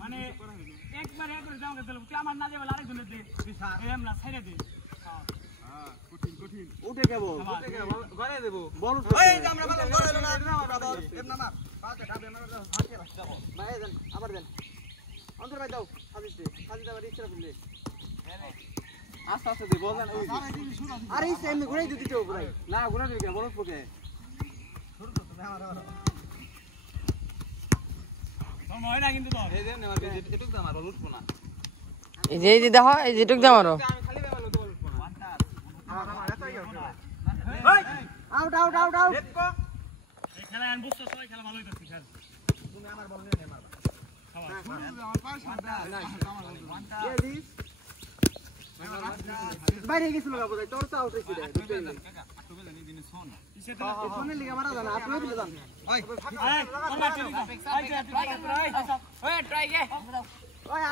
মানে একবার একবার যাও না তাহলে তুই আমার না যাবে আরেকজনের দে এমলা ছাইরে দে হ্যাঁ কঠিন কঠিন উঠে যাবো বানাই দেব বল এই যে আমরা বললাম গড়াইলো না এমনা মার পাঁচটা ডাবে মার দাও হাতে রাখতে হবে ভাই দেন আবার দেন অন্তর ভাই দাও সাজিতে সাজিতে আবার রিকশা ফেললে আস্তে আস্তে দে বলেন আরে এই এমনি ঘুরাই দিতে চাও ঘুরাই না ঘুরা দিবি কেন বলছ পকে শুরু তো তুমি আমার সময় না কিন্তু তো এই দেন আমার এটুক দাম আর লুটবো না এই যে দেখো এই যেটুক দাম আরো আমি খালি বেমাল তো লুটবো না আমার এতই গেল এই আউট আউট আউট আউট দেখো এই খেলা আন বুঝছো সবাই খেলা ভালোই করছিস স্যার তুমি আমার বল নিয়ে মারবা খাওয়া আমার পাশ মারটা কে দিস বাইরে গেছিল গা বোধহয় তোর তো আউট হইছে রে তুমি জানি দিন শোন শোনে লিগা মারা জানা আপনি বলে জান ওই ওই ট্রাই গে ওই